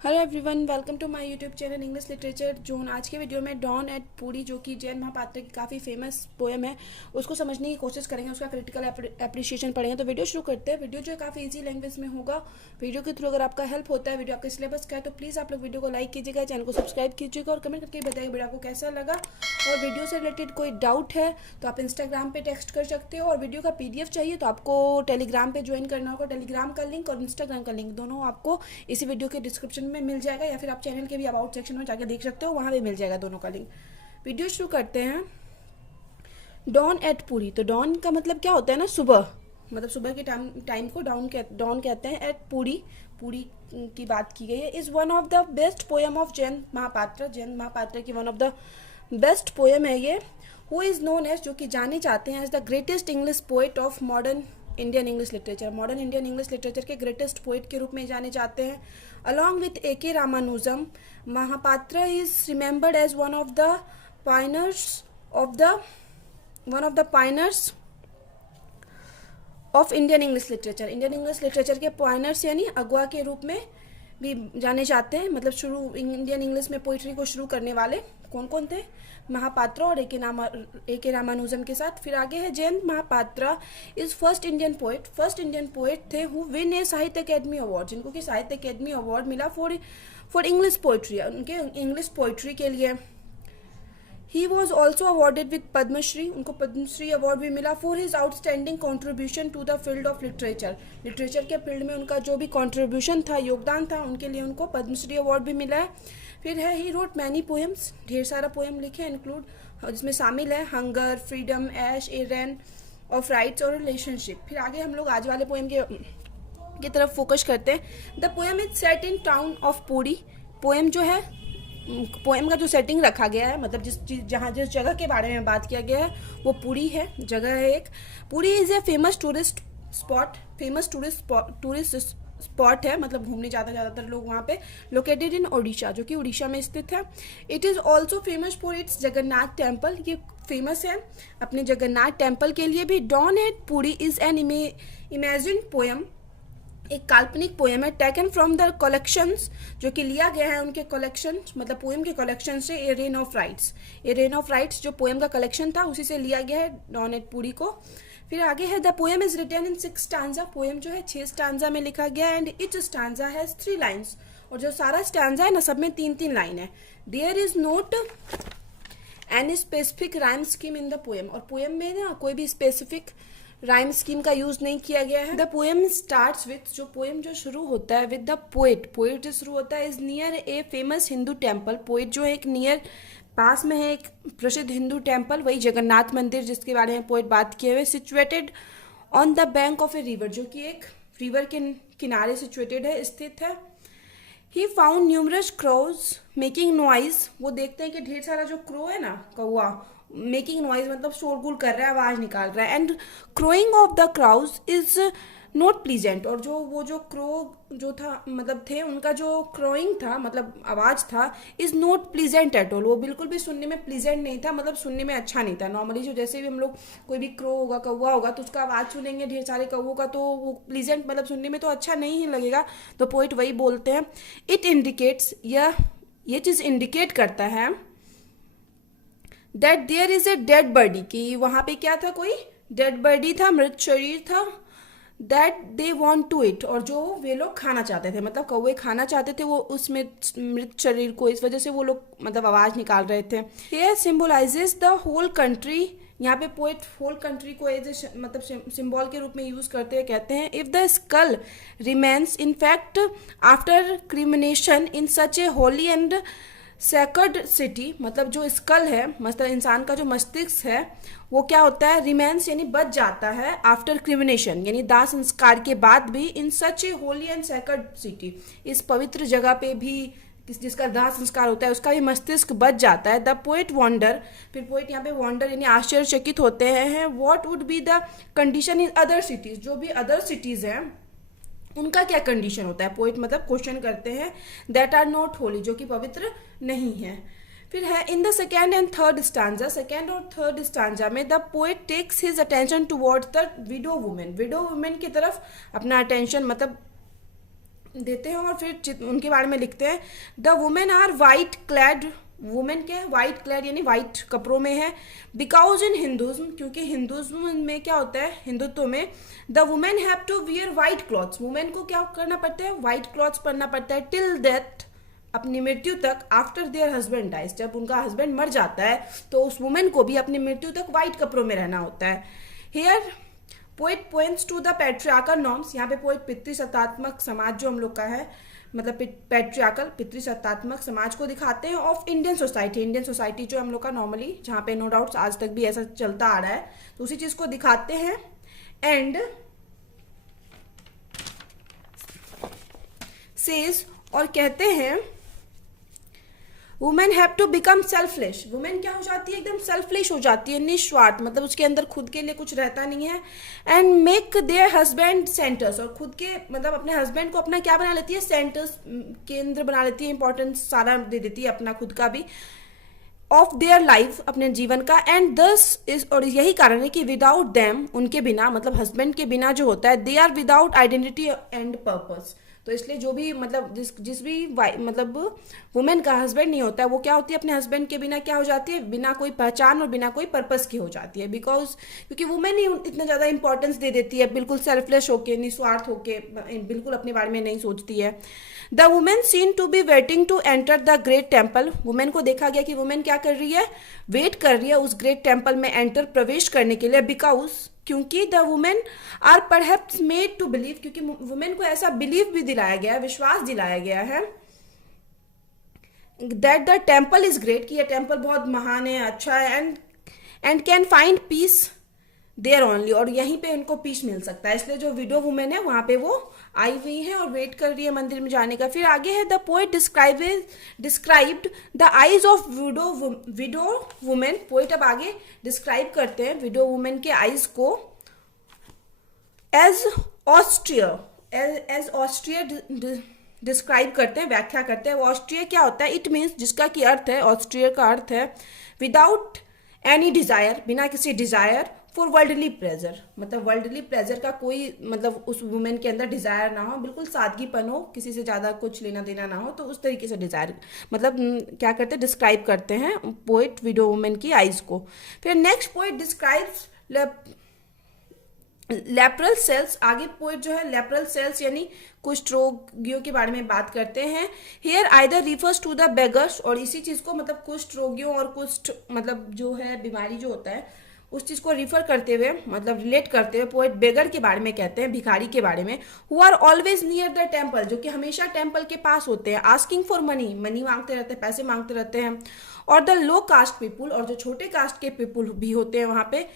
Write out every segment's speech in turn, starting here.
Hello everyone, welcome to my YouTube channel English literature zone. आज के video में don eight पूरी, जो कि जैन महापात्र की काफ़ी फेमस पोएम है, उसको समझने की कोशिश करेंगे, उसका क्रिटिकल एप्रिशिएशन पढ़ेंगे। तो वीडियो शुरू करते हैं। वीडियो जो है काफ़ी इजी लैंग्वेज में होगा। वीडियो के थ्रू अगर आपका हेल्प होता है, वीडियो आपके सिलेबस का है, तो प्लीज़ आप लोग वीडियो को लाइक कीजिएगा, चैनल को सब्सक्राइब कीजिएगा और कमेंट करके बताइए वीडियो आपको कैसा लगा। और वीडियो से रिलेटेड कोई डाउट है तो आप इंस्टाग्राम पे टेक्स्ट कर सकते हो, और वीडियो का पीडीएफ चाहिए तो आपको टेलीग्राम पे ज्वाइन करना होगा। टेलीग्राम का लिंक और इंस्टाग्राम का लिंक दोनों आपको इसी वीडियो के डिस्क्रिप्शन में मिल जाएगा, या फिर आप चैनल के भी अबाउट सेक्शन में जाके देख सकते हो, वहाँ भी मिल जाएगा दोनों का लिंक। वीडियो शुरू करते हैं। डॉन एट पूरी, तो डॉन का मतलब क्या होता है ना, सुबह, मतलब सुबह के टाइम को डॉन कहते हैं। एट पूरी, पूरी की बात की गई है। Is one of the best poem of Jayanta Mahapatra, Jayanta Mahapatra की one of the best poem है ये। हु इज़ नोन एज, जो कि जाने चाहते हैं as the greatest English poet of modern Indian English literature, modern Indian English literature के ग्रेटेस्ट पोइट के रूप में जाने जाते हैं। Along with A.K. Ramanujan, Mahapatra is remembered as one of the pioneers of Indian English literature. Indian English literature के pioneers यानी अगुआ के रूप में भी जाने जाते हैं। मतलब शुरू इंडियन इंग्लिश में पोइट्री को शुरू करने वाले कौन कौन थे? महापात्र और A.K. रामानुजम के साथ। फिर आगे है Jayanta Mahapatra is first Indian poet थे who win a Sahitya Akademi award, जिनको कि साहित्य अकेडमी अवार्ड मिला फॉर इंग्लिश पोइट्री, उनके इंग्लिश पोइट्री के लिए। He was also awarded with Padma Shri, उनको पद्मश्री अवार्ड भी मिला for his outstanding contribution to the field of literature. Literature के फील्ड में उनका जो भी कॉन्ट्रीब्यूशन था, योगदान था, उनके लिए उनको पद्मश्री अवार्ड भी मिला है। फिर है ही रोट मैनी पोएम्स, ढेर सारा पोएम लिखे, इंक्लूड जिसमें शामिल है hunger, freedom, ash, a rain of rights और रिलेशनशिप। फिर आगे हम लोग आज वाले पोएम की तरफ फोकस करते हैं। The poem is set in town of पूरी। पोएम जो है, पोएम का जो सेटिंग रखा गया है, मतलब जिस जगह के बारे में बात किया गया है वो पूरी है, जगह है एक। पूरी is a famous tourist spot है, मतलब घूमने जाते ज़्यादातर लोग वहाँ पे। लोकेटेड इन ओडिशा, जो कि उड़ीसा में स्थित है। It is also famous for its Jagannath temple, ये फेमस है अपने जगन्नाथ टेम्पल के लिए भी। डॉन एट पूरी इज़ एन इमेजिन पोएम, एक काल्पनिक पोएम है। टेकन फ्रॉम द कलेक्शंस, जो कि लिया गया है उनके कलेक्शन, मतलब पोएम के कलेक्शन से। ए रेन ऑफ राइट्स जो पोएम का कलेक्शन था उसी से लिया गया है डॉन एट पूरी को। फिर आगे है the poem is written in 6 stanza, poem जो है 6 स्टांजा में लिखा गया है। And each stanza has 3 lines, और जो सारा स्टांजा है ना, सब में 3-3 लाइन है। There is not any specific rhyme scheme in the poem, और पोएम में ना कोई भी स्पेसिफिक राइम स्कीम का यूज नहीं किया गया है। द पोएम स्टार्ट्स विथ, जो पोएम जो शुरू होता है विद द पोएट जो शुरू होता है, is near a famous Hindu temple. Poet जो है एक नियर, पास में है एक प्रसिद्ध हिंदू टेम्पल, वही जगन्नाथ मंदिर जिसके बारे में पोएट बात किए हुए। Situated on the bank of a river, जो कि एक रिवर के किनारे सिचुएटेड है, स्थित है। He found numerous crows making noise, वो देखते हैं कि ढेर सारा जो क्रो है ना, कौआ, मेकिंग नॉइज मतलब शोरगुल कर रहा है, आवाज निकाल रहा है। And crowing of the crows is not pleasant, और जो क्रो जो था, मतलब थे, उनका जो क्रोइंग था, मतलब आवाज था, is not pleasant at all, वो बिल्कुल भी सुनने में प्लीजेंट नहीं था, मतलब सुनने में अच्छा नहीं था। नॉर्मली जो जैसे भी हम लोग कोई भी क्रो होगा, कौवा होगा, तो उसका आवाज सुनेंगे ढेर सारे कौवों का, तो वो प्लीजेंट मतलब सुनने में तो अच्छा नहीं ही लगेगा। तो पोइट वही बोलते हैं। इट इंडिकेट्स, ये चीज इंडिकेट करता है that there is a dead body, कि वहां पे क्या था, कोई डेड बॉडी था, मृत शरीर था। That they want to it, और जो वे लोग खाना चाहते थे, मतलब कौवे खाना चाहते थे वो उस मृत शरीर को, इस वजह से वो लोग मतलब आवाज निकाल रहे थे। Here symbolizes the whole country, यहाँ पे पोएट होल कंट्री को एज मतलब सिंबल के रूप में यूज करते हैं। कहते हैं if the skull remains in fact after cremation in such a holy and sacred city, मतलब जो स्कल है, मतलब इंसान का जो मस्तिष्क है, वो क्या होता है, रिमेन्स यानी बच जाता है, आफ्टर क्रिमिनेशन यानी दाह संस्कार के बाद भी, इन such a holy and sacred city, इस पवित्र जगह पे भी जिसका दाह संस्कार होता है उसका भी मस्तिष्क बच जाता है। द पोएट वॉन्डर, फिर पोएट यहाँ पे वॉन्डर यानी आश्चर्यचकित होते हैं। What would be the condition in other cities, जो भी अदर सिटीज हैं उनका क्या कंडीशन होता है, पोइट मतलब क्वेश्चन करते हैं। दैट आर नॉट होली, जो कि पवित्र नहीं है। फिर है in the second and third stanza, second और थर्ड स्टांजा में the poet takes his attention towards the widow women, widow women की तरफ अपना अटेंशन मतलब देते हैं और फिर उनके बारे में लिखते हैं। The women are white clad, women क्या है, वाइट क्लैड यानी वाइट कपड़ों में है। बिकॉज इन हिंदुज्म, क्योंकि हिंदुज्म में क्या होता है, हिंदुत्व में the women have to wear white clothes, women को क्या करना पड़ता है, वाइट क्लॉथ्स पहनना पड़ता है, टिल डेथ, अपनी मृत्यु तक, आफ्टर देयर हस्बैंड डाइज, जब उनका हस्बैंड मर जाता है तो उस वुमेन को भी अपनी मृत्यु तक वाइट कपड़ों में रहना होता है। Here poet points to the patriarchal norms, यहाँ पे पोइट पितृसत्तात्मक समाज जो हम लोग का है, मतलब पैट्रियार्कल पितृसत्तात्मक समाज को दिखाते हैं of Indian society, Indian society जो हम लोग का नॉर्मली, जहाँ पे नो डाउट्स आज तक भी ऐसा चलता आ रहा है, तो उसी चीज को दिखाते हैं। एंड सेज, और कहते हैं women have to become selfless, women क्या हो जाती है, एकदम सेल्फलेस हो जाती है, निस्वार्थ, मतलब उसके अंदर खुद के लिए कुछ रहता नहीं है। And make their husband centres, और खुद के मतलब अपने हस्बैंड को अपना क्या बना लेती है, सेंटर्स, केंद्र बना लेती है, इंपॉर्टेंस सारा दे देती है अपना खुद का भी, ऑफ देयर लाइफ, अपने जीवन का। एंड दस इज, और यही कारण है कि विदाउट देम, उनके बिना, मतलब हस्बैंड के बिना जो होता है, they are without identity and purpose, तो इसलिए जो भी मतलब जिस भी मतलब वुमेन का हस्बैंड नहीं होता है, वो क्या होती है, अपने हस्बैंड के बिना क्या हो जाती है, बिना कोई पहचान और बिना कोई पर्पस की हो जाती है। बिकॉज क्योंकि वुमेन ही इतना ज़्यादा इंपॉर्टेंस दे देती है, बिल्कुल सेल्फलेस होके, निस्वार्थ होके, बिल्कुल अपने बारे में नहीं सोचती है। The women seen to be waiting to enter the great temple, women को देखा गया कि वुमेन क्या कर रही है, वेट कर रही है उस ग्रेट टेम्पल में एंटर, प्रवेश करने के लिए। बिकॉज, क्योंकि the women are perhaps made to believe, क्योंकि वुमेन को ऐसा बिलीव भी दिलाया गया है, विश्वास दिलाया गया है, that the temple is great, कि यह टेम्पल बहुत महान है, अच्छा है, and can find peace there only, और यहीं पे उनको पीस मिल सकता है। इसलिए जो विडो वुमेन है वहां पे वो आई हुई है और वेट कर रही है मंदिर में जाने का। फिर आगे है, the poet described the eyes of window women, poet अब आगे डिस्क्राइब करते हैं विडो वुमेन के आईज को एज ऑस्ट्रियर डिस्क्राइब करते हैं, व्याख्या करते हैं। ऑस्ट्रियर क्या होता है, इट मीन्स, जिसका की अर्थ है, ऑस्ट्रियर का अर्थ है विदाउट एनी डिजायर, बिना किसी डिजायर, फॉर वर्ल्डली प्लेजर, मतलब वर्ल्डली प्लेजर का कोई मतलब उस वुमेन के अंदर डिजायर ना हो, बिल्कुल सादगीपन हो, किसी से ज्यादा कुछ लेना देना ना हो, तो उस तरीके से डिजायर मतलब क्या करते हैं, डिस्क्राइब करते हैं पोएट विडो वुमेन की आइज को। फिर नेक्स्ट पोएट डिस्क्राइब्स लेप्रल सेल्स, आगे पोएट जो है लेप्रल सेल्स यानी कुष्ठ रोगियों के बारे में बात करते हैं। Here either refers to the beggars, और इसी चीज को मतलब कुष्ठ रोगियों और कुष्ठ मतलब जो है बीमारी जो होता है उस चीज को रिफर करते हुए मतलब रिलेट करते हुए पोएट बेगर के बारे में कहते हैं, भिखारी के बारे में। Who are always near the temple, जो कि हमेशा टेम्पल के पास होते हैं, आस्किंग फॉर मनी, मनी मांगते रहते हैं, पैसे मांगते रहते हैं। और द लो कास्ट पीपुल, और जो छोटे कास्ट के पीपुल भी होते हैं वहां पे,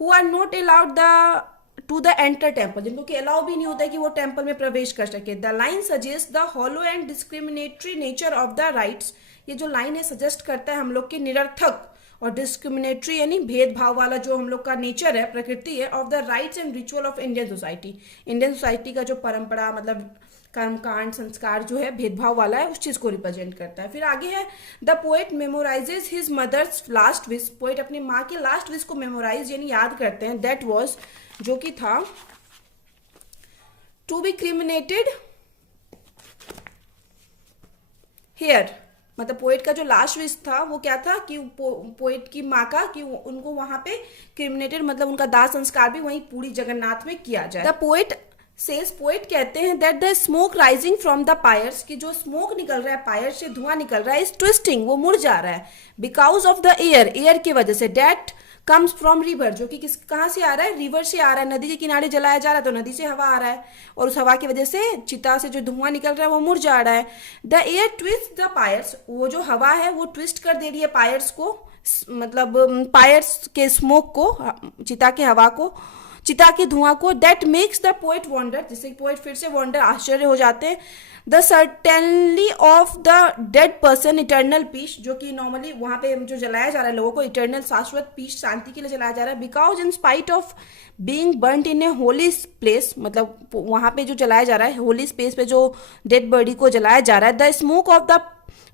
who are not allowed the to the enter temple, जिनको कि अलाउ भी नहीं होता है कि वो टेम्पल में प्रवेश कर सके। The line suggest the hollow and discriminatory nature of the rights, ये जो लाइन है सजेस्ट करता है हम लोग के निरर्थक और डिस्क्रिमिनेटरी यानी भेदभाव वाला जो हम लोग का नेचर है, प्रकृति है, of the rights and ritual of Indian society, Indian society का जो परंपरा मतलब कर्मकांड संस्कार जो है भेदभाव वाला है, उस चीज को रिप्रेजेंट करता है। फिर आगे है, the poet memorises his mother's last wish, poet अपनी माँ के लास्ट विश को मेमोराइज यानी याद करते हैं, दैट वॉज, जो कि था, टू बी क्रिमिनेटेड हेयर, मतलब पोएट का जो लास्ट विश था वो क्या था कि पोएट की माँ का कि उनको वहां पे क्रिमिनेटेड मतलब उनका दाह संस्कार भी वहीं पूरी जगन्नाथ में किया जाए। द पोएट सेल्स, पोएट कहते हैं that the smoke rising from the pierce, कि जो स्मोक निकल रहा है पायर से, धुआं निकल रहा है, इज ट्विस्टिंग, वो मुड़ जा रहा है, because of the air, air की वजह से, दैट कम्स फ्रॉम रिवर, जो कि कहाँ से आ रहा है, रिवर से आ रहा है, नदी के किनारे जलाया जा रहा है तो नदी से हवा आ रहा है, और उस हवा की वजह से चिता से जो धुआं निकल रहा है वो मुड़ जा रहा है। The air twist the pierce, वो जो हवा है वो ट्विस्ट कर दे रही है पायर्स को, मतलब पायर्स के स्मोक को, चिता के हवा को, चिता के धुआं को, that makes the poet wonder, जिससे पोएट फिर से वंडर आश्चर्य हो जाते हैं। The certainly of the dead person eternal peace, जो कि नॉर्मली वहां पे जो जलाया जा रहा है लोगों को इटर्नल शाश्वत पीस शांति के लिए जलाया जा रहा है, because in spite of being burnt in A holy place, मतलब वहां पे जो जलाया जा रहा है होली स्पेस पे जो डेड बॉडी को जलाया जा रहा है, the smoke of the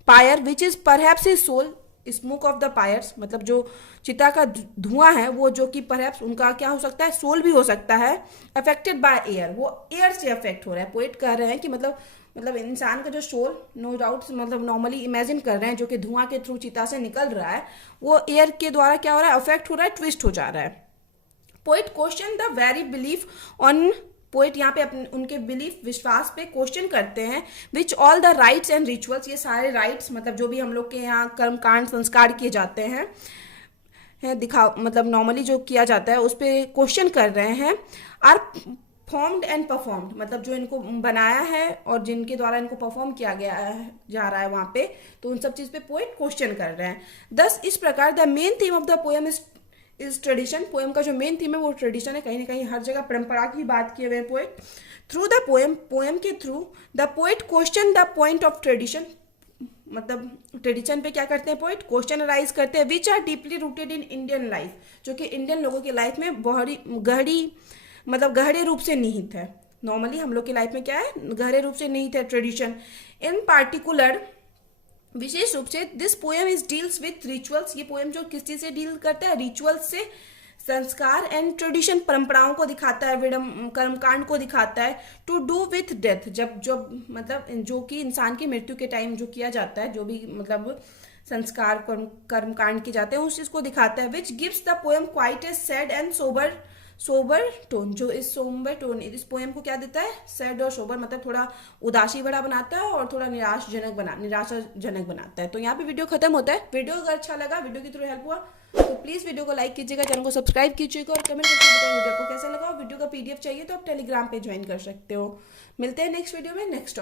pyre which is perhaps his soul, smoke of the pyres मतलब जो चिता का धुआं है वो जो कि परहैप्स उनका क्या हो सकता है, सोल भी हो सकता है, अफेक्टेड बाय एयर, वो एयर से अफेक्ट हो रहा है। पोएट कह रहे हैं कि मतलब मतलब इंसान का जो सोल, नो डाउट मतलब नॉर्मली इमेजिन कर रहे हैं, जो कि धुआं के थ्रू चिता से निकल रहा है, वो एयर के द्वारा क्या हो रहा है, अफेक्ट हो रहा है, ट्विस्ट हो जा रहा है। Poet question the very belief on, poet यहाँ पे अपने उनके बिलीफ, विश्वास पे क्वेश्चन करते हैं, which all the rights and rituals, ये सारे राइट्स मतलब जो भी हम लोग के यहाँ कर्म कांड संस्कार किए जाते हैं दिखा मतलब नॉर्मली जो किया जाता है उस पर क्वेश्चन कर रहे हैं, आर फॉर्म्ड एंड परफॉर्म्ड, मतलब जो इनको बनाया है और जिनके द्वारा इनको परफॉर्म किया गया है जा रहा है वहाँ पे, तो उन सब चीज़ पे पोएट क्वेश्चन कर रहे हैं। दस इस प्रकार the main theme of the poem is tradition, poem का जो मेन थीम है वो ट्रेडिशन है, कहीं ना कहीं हर जगह परंपरा की बात किए हुए हैं poet. Through the poem, poem के through the poet question the point of tradition, मतलब ट्रेडिशन पे क्या करते हैं पोइट, क्वेश्चन अराइज करते हैं, which are deeply rooted in Indian life, जो कि इंडियन लोगों की लाइफ में बहुत गहरी मतलब गहरे रूप से निहित है। नॉर्मली हम लोग की लाइफ में क्या है, गहरे रूप से निहित है ट्रेडिशन। इन पार्टिकुलर, विशेष रूप से, this poem is deals with rituals, ये पोएम जो किस चीज से डील करता है, रिचुअल्स से, संस्कार एंड ट्रेडिशन, परंपराओं को दिखाता है, विडम कर्मकांड को दिखाता है, टू डू विथ डेथ, जब मतलब जो कि इंसान की मृत्यु के टाइम जो किया जाता है, जो भी मतलब संस्कार कर्मकांड किए जाते हैं उस चीज को दिखाता है। Which gives the poem quite a sad and sober tone, जो इस सोबर टोन इस पोएम को क्या देता है, सैड और सोबर मतलब थोड़ा उदासी भरा बनाता है और थोड़ा निराशाजनक बनाता है। तो यहाँ पे वीडियो खत्म होता है। वीडियो अगर अच्छा लगा, वीडियो की थ्रू हेल्प हुआ तो प्लीज वीडियो को लाइक कीजिएगा, चैनल को सब्सक्राइब कीजिएगा और कमेंट करके बताइए वीडियो को कैसा लगा। और वीडियो का PDF चाहिए तो आप टेलीग्राम पे ज्वाइन कर सकते हो। मिलते हैं नेक्स्ट वीडियो में नेक्स्ट